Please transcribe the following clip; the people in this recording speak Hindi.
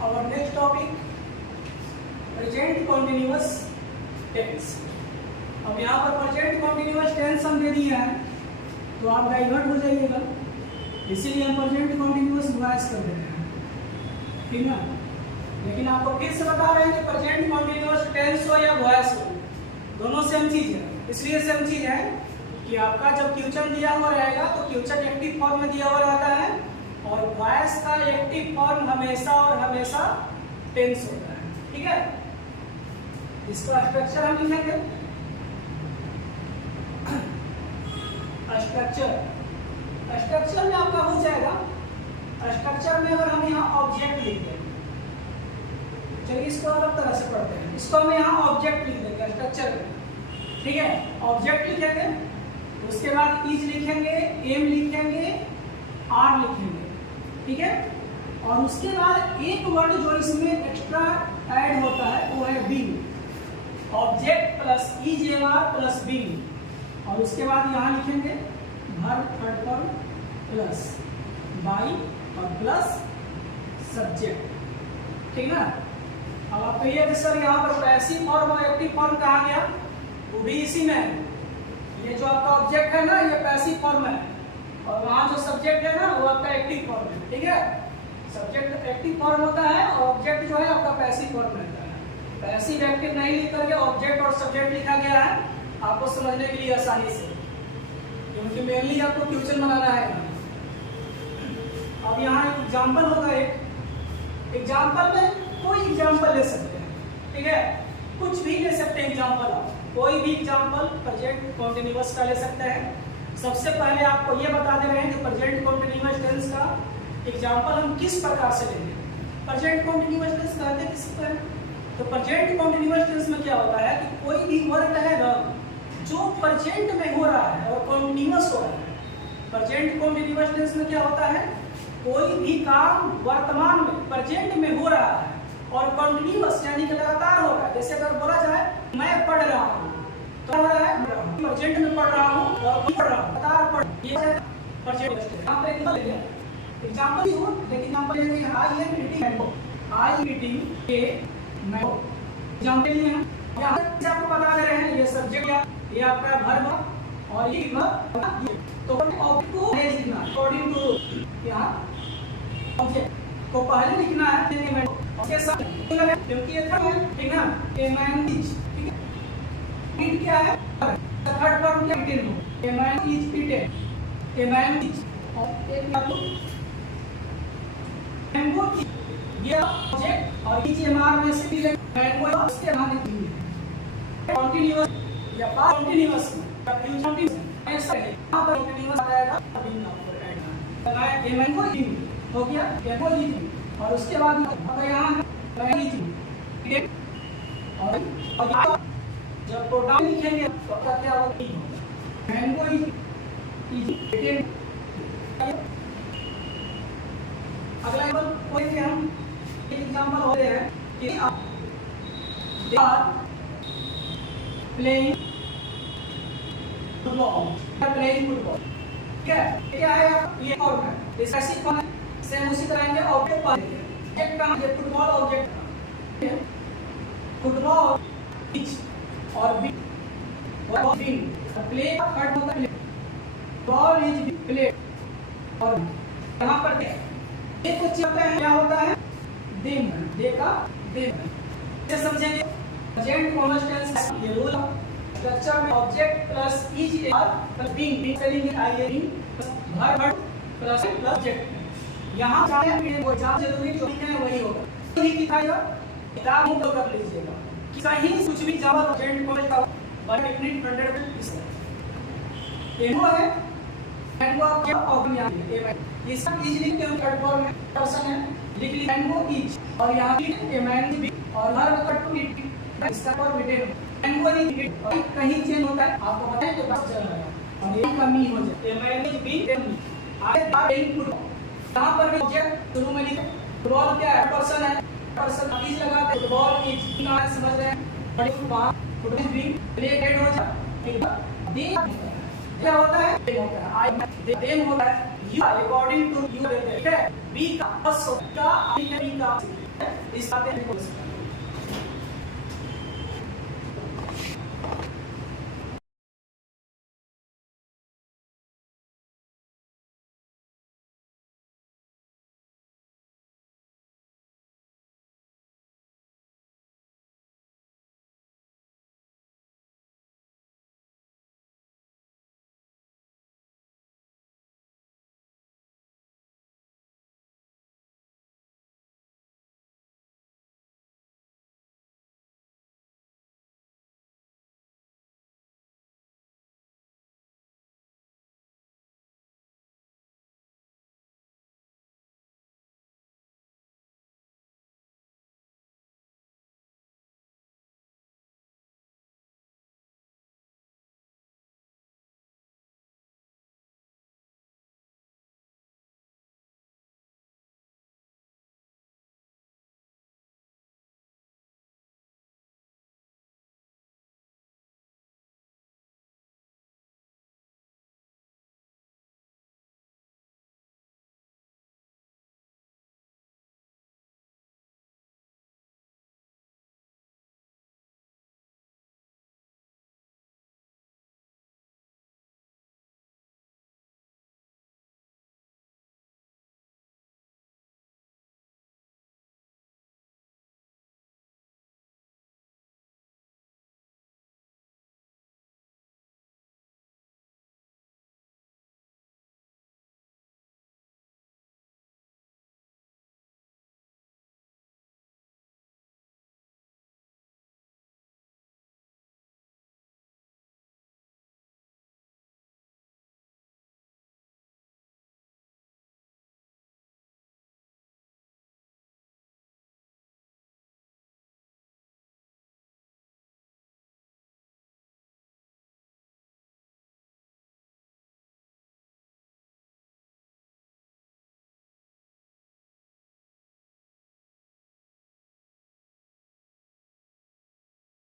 our next topic present continuous tense। अब यहाँ पर present continuous tense हम दे दिए हैं तो आप डाइवर्ट हो जाइएगा, इसीलिए हम present continuous वॉइस कर देते हैं, ठीक है। लेकिन आपको फिर से बता रहे हैं कि present continuous tense हो या वॉइस हो, दोनों सेम चीज है। इसलिए सेम चीज है कि आपका जब क्वेश्चन दिया हुआ रहेगा तो क्वेश्चन एक्टिव फॉर्म में दिया हुआ रहता है और वॉइस का एक्टिव फॉर्म हमेशा और हमेशा टेंस होता है, ठीक है। इसका स्ट्रक्चर हम लिखेंगे, स्ट्रक्चर में आपका हो जाएगा। स्ट्रक्चर में अगर हम यहाँ ऑब्जेक्ट लिख दें, चलिए इसको अलग तरह से पढ़ते हैं, इसको हम यहाँ ऑब्जेक्ट लिख देंगे स्ट्रक्चर में, ठीक है। ऑब्जेक्ट लिखेंगे, उसके बाद इज लिखेंगे, एम लिखेंगे, आर लिखेंगे, ठीक है। और उसके बाद एक वर्ड जो इसमें एक्स्ट्रा ऐड होता है वो है being. Object plus is am are plus being, और उसके बाद यहाँ लिखेंगे verb third form plus by और प्लस सब्जेक्ट, ठीक है। अब आप कहिए कि सर यहाँ पर पैसिव फॉर्म और एक्टिव फॉर्म कहाँ गया, वो भी इसी में है। ये जो आपका ऑब्जेक्ट है ना, ये पैसिव फॉर्म है, और वहाँ जो सब्जेक्ट है ना वो आपका एक्टिव फॉर्म है, ठीक है। सब्जेक्ट एक्टिव फॉर्म होता है और ऑब्जेक्ट जो है आपका पैसिव फॉर्म रहता है। पैसिव एक्टिव नहीं लिख करके ऑब्जेक्ट और सब्जेक्ट लिखा गया है आपको समझने के लिए आसानी से, क्योंकि मेनली आपको क्वेश्चन बनाना है। अब यहाँ एग्जाम्पल होगा, एक एग्जाम्पल में कोई एग्जाम्पल ले सकते हैं, ठीक है। कुछ भी ले सकते हैं एग्जाम्पल, आप कोई भी एग्जाम्पल प्रेजेंट कॉन्टिन्यूअस का ले सकते हैं। सबसे पहले आपको ये बता दे रहे हैं कि प्रेजेंट कॉन्टिन्यूअस टेंस का एग्जाम्पल हम किस प्रकार से लेंगे। प्रेजेंट कॉन्टिन्यूअस टेंस कहते हैं किस पर, तो प्रेजेंट कॉन्टिन्यूअस टेंस में क्या होता है कि कोई भी वर्ड है ना जो प्रेजेंट में हो रहा है और कॉन्टिन्यूअस हो रहा है। प्रेजेंट कॉन्टिन्यूअस टेंस में क्या होता है, कोई भी काम वर्तमान में प्रेजेंट में हो रहा है और कंटिन्यूअस यानी कि लगातार हो रहा है। जैसे अगर बोला जाए मैं पढ़ रहा हूँ, तो हो रहा है प्रेजेंट में पढ़ रहा हूँ और पढ़ रहा हूँ, लगातार पढ़, ये प्रेजेंट। यहाँ पे एग्जांपल हो, लेकिन एग्जांपल ये I am eating mango, I eating a mango, example ये है। यहाँ से आपको बता दे रहे हैं ये सब्जेक्ट या ये आपका वर्ब और ये वर्ब, तो ऑब्जेक्ट को पहले लिखना है अकॉर्डिंग टू, यहाँ ऑब्जेक्ट को पहले लिखना है उसके साथ, क्योंकि ये थर्ड है, ठीक ना। ए मैन इज, ठीक है। ईट क्या है, थर्ड फॉर्म क्या, ईटिंग हो। ए man is eaten, A man is, और एक मैंगो, ये ऑब्जेक्ट और इज एम आर में से भी मैंगो उसके बाद लिखेंगे कंटीन्यूअस या पास्ट कंटीन्यूअस या फ्यूचर कंटीन्यूअस, ऐसा है। यहां पर कंटीन्यूअस आएगा तभी ना ऊपर ऐड करना है। ए मैंगो इज हो गया, मैंगो इज, और उसके बाद अब यहाँ है इज, और जब प्रोनाउन लिखेंगे तो क्या होगा, मैंगो इज ईटेन। अगला एग्जांपल कोई भी हम एक एग्जांपल हो रहे हैं कि आप प्लेइंग फुटबॉल, प्लेइंग फुटबॉल, ठीक है। क्या है ये फॉर्म है, रिसेसिव फॉर्म है। सेम उसी तरह आएंगे ऑब्जेक्ट पर, ऑब्जेक्ट कहां है, फुटबॉल ऑब्जेक्ट है, फुटबॉल पिच और बी और बीन, प्ले थर्ड होता है, बॉल इज बी प्ले, और यहां पर ये कुछ होता है, क्या होता है, देम, दे का देम, ये समझेंगे। प्रेजेंट कॉन्टिन्यूअस टेंस ये रूल स्ट्रक्चर में object plus is are plus being, being spelling है I A verb plus object. यहाँ चाहे वो जहाँ जरूरी जो है वही होगा, वही दिखाएगा। किताब मूव कर लीजिएगा, कहीं कुछ भी जावा प्रेजेंट कॉलेज का पर मिनट 100 एमओ है, एमओ आप क्या ऑब्जेक्ट यहाँ है, इसका इज लिख के हम थर्ड फॉर्म में पर्सन है, लिख ली एमओ इज, और यहाँ लिख ए मैन बी, और हर कट टू इट इसका फॉर्म रिटेन एमओ इज, और कहीं चेंज होता है आपको पता है तो बस चल रहा है, और ये कमी हो जाए a man is be am आगे बात इनपुट। यहाँ पर भी ऑब्जेक्ट शुरू में लिखा, फुटबॉल क्या है, पर्सन है, पर्सन इज लगाते हैं, फुटबॉल इज का समझ रहे हैं, बड़ी बात फुटबॉल भी प्ले डेड हो जाए, दे क्या होता है, देम होता है, आई देम होता है, यू अकॉर्डिंग टू यू, ठीक है। बी का बस का आई है, बी का इस बात पे